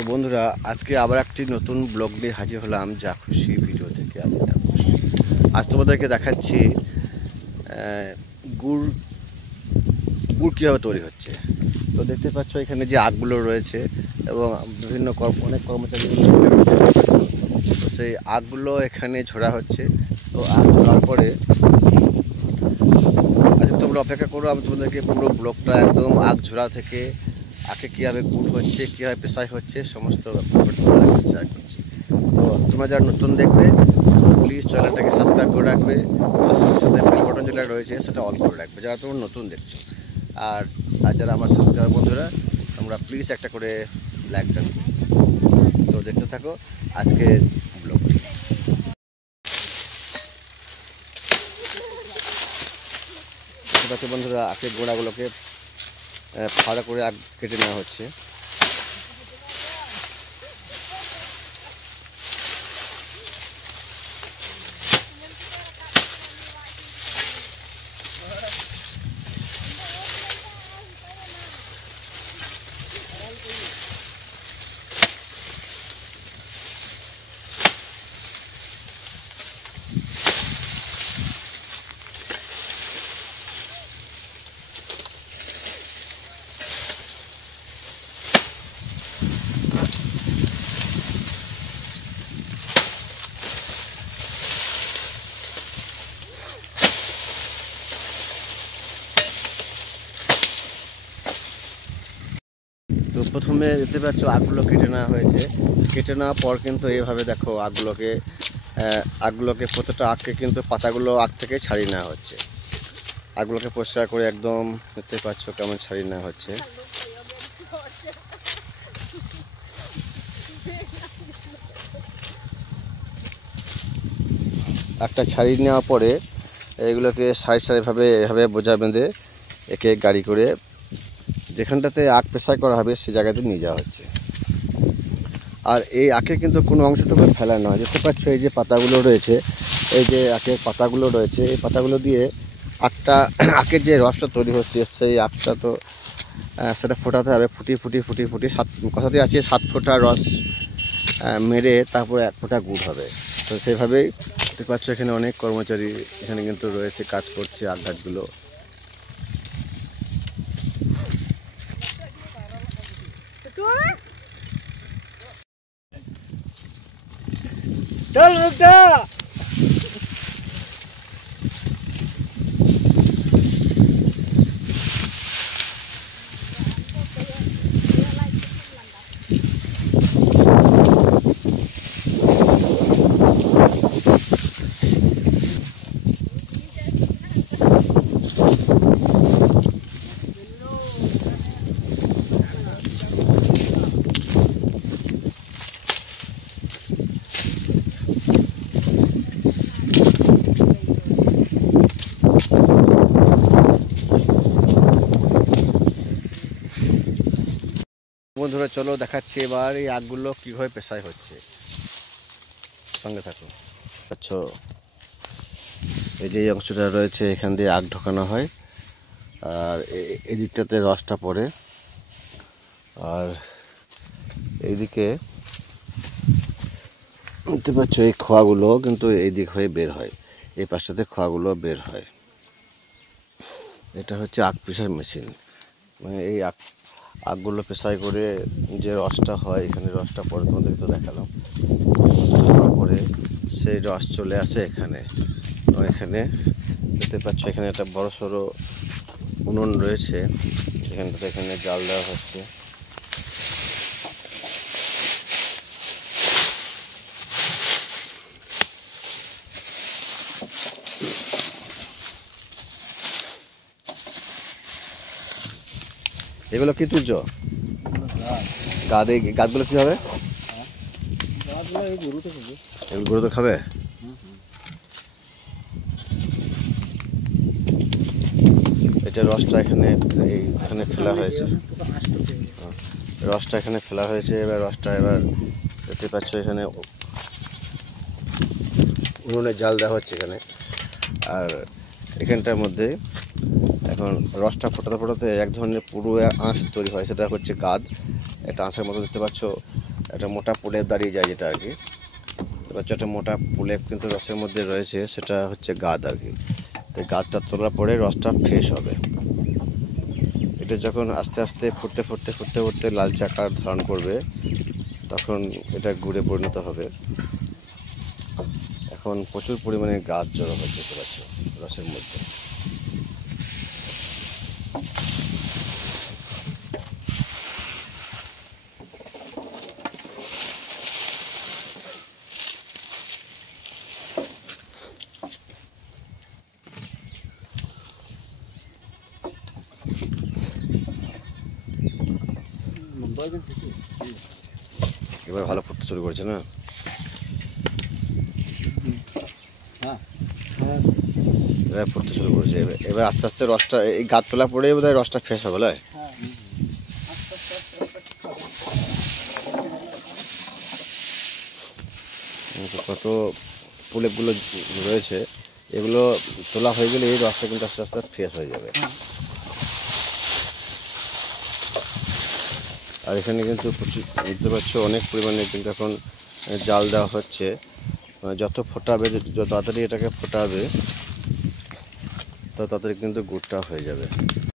তো বন্ধুরা, আজকে আবার একটি নতুন ব্লগ নিয়ে হাজির হলাম যা খুশি ভিডিও থেকে। আজ তোমাদেরকে দেখাচ্ছি গুড় গুড় কীভাবে তৈরি হচ্ছে। তো দেখতে পাচ্ছ এখানে যে আগগুলো রয়েছে এবং বিভিন্ন অনেক কর্মচারী, তো সেই আগগুলো এখানে ঝোড়া হচ্ছে। তো আগ ঝোড়ার পরে আজ তোমরা অপেক্ষা করো, আমি তোমাদেরকে পুরো ব্লগটা একদম আগ ঝোড়া থেকে আগে কীভাবে গুড় হচ্ছে, কীভাবে পেশাই হচ্ছে, সমস্ত ব্যাপারটা শেয়ার করছি। তো তোমরা যারা নতুন দেখবে প্লিজ চ্যানেলটাকে সাবস্ক্রাইব করে রাখবে, সাথে বেল বাটন যেটা রয়েছে সেটা অন করে রাখবে যারা তোমরা নতুন দেখছো। আর যারা আমার সাবস্ক্রাইবার বন্ধুরা, তোমরা প্লিজ একটা করে লাইক দেন। তো দেখতে থাকো আজকে ব্লগটি। ঠিক আছে বন্ধুরা, আখের গোড়াগুলোকে ফাড়া করে আগ কেটে নেওয়া হচ্ছে। তো প্রথমে দেখতে পাচ্ছ আগগুলো কেটে নেওয়া হয়েছে। কেটে নেওয়ার পর কিন্তু এইভাবে দেখো আগগুলোকে প্রত্যেকটা আগকে কিন্তু পাতাগুলো আগ থেকে ছাড়িয়ে নেওয়া হচ্ছে। আগগুলোকে পরিষ্কার করে একদম দেখতে পাচ্ছ কেমন ছাড়িয়ে নেওয়া হচ্ছে। একটা ছাড়িয়ে নেওয়ার পরে এইগুলোকে সারি সারিভাবে এভাবে বোঝা বেঁধে একে গাড়ি করে যেখানটাতে আখ পেশাই করা হবে সেই জায়গাতে নিয়ে যাওয়া হচ্ছে। আর এই আখের কিন্তু কোনো অংশটুকু ফেলা নয়। দেখতে পাচ্ছ এই যে পাতাগুলো রয়েছে, এই যে আখের পাতাগুলো রয়েছে, এই পাতাগুলো দিয়ে আখের যে রসটা তৈরি হচ্ছে সেই আখটা তো সেটা ফোটাতে হবে। ফুটি কথাতে আছে 7 ফোঁটা রস মেরে তারপর 1 ফোঁটা গুড় হবে। তো সেইভাবেই দেখতে পাচ্ছ এখানে অনেক কর্মচারী এখানে কিন্তু রয়েছে, কাজ করছে আখ গাছগুলো। চল রুকটা বন্ধুরা চলো দেখাচ্ছি এবার এই আগগুলো কীভাবে পেশাই হচ্ছে, সঙ্গে থাকো। আচ্ছা, এই যে অংশটা রয়েছে এখান দিয়ে আগ ঢোকানো হয়, আর এই দিকটাতে রসটা পড়ে, আর এইদিকে দেখতে পাচ্ছ এই খোয়াগুলো কিন্তু এই দিক হয়ে বের হয়, এই পাশটাতে খোয়াগুলো বের হয়। এটা হচ্ছে আখ পেশার মেশিন। মানে এই আগগুলো পেশাই করে যে রসটা হয়, এখানে রসটা পরে তোমাদের তো দেখালাম, পরে সেই রস চলে আসে এখানে। এখানে দেখতে পাচ্ছ এখানে একটা বড় সড়ো উনুন রয়েছে, এখানটাতে এখানে জাল দেওয়া হচ্ছে। এগুলো কি তুলছ? গাছগুলো কি হবে? এগুলো গরু তো খাবে। এটা রসটা এখানে ফেলা হয়েছে, রসটা এখানে ফেলা হয়েছে। এবার রসটা দেখতে পাচ্ছ এখানে উনুনে জাল দেওয়া হচ্ছে এখানে। আর এখানটার মধ্যে এখন রসটা ফোটাতে ফোটাতে এক ধরনের পুরো আঁশ তৈরি হয়, সেটা হচ্ছে গাদ। একটা আঁশের মতো দেখতে পাচ্ছ একটা মোটা প্রলেপ দাঁড়িয়ে যায় যেটা আর কি। হচ্ছে একটা মোটা প্রলেপ কিন্তু রসের মধ্যে রয়েছে, সেটা হচ্ছে গাদ আর কি। তো গাদটা তোলার পরে রসটা ফ্রেশ হবে। এটা যখন আস্তে আস্তে ফুটতে ফুটতে ফুটতে ফুটতে লালচে আকার ধারণ করবে, তখন এটা গুড়ে পরিণত হবে। এখন প্রচুর পরিমাণে গাছ জড়ো হচ্ছে দেখতে পাচ্ছ রসের মধ্যে। এবার ভালো ফুটতে শুরু করেছে না? এবার ফুটতে শুরু করেছে। এবার আস্তে আস্তে রসটা, এই গাছ তোলা পড়ে বোধহয় রসটা ফ্রেশ হবে। নয় কত প্রলেপগুলো রয়েছে, এগুলো তোলা হয়ে গেলে এই রসটা কিন্তু আস্তে আস্তে ফ্রেশ হয়ে যাবে। আর এখানে কিন্তু প্রচুর বুঝতে পারছো অনেক পরিমাণে কিন্তু এখন জাল দেওয়া হচ্ছে। যত ফোটাবে, যত তাড়াতাড়ি এটাকে ফোটাবে তত তাড়াতাড়ি কিন্তু গুড়টা হয়ে যাবে।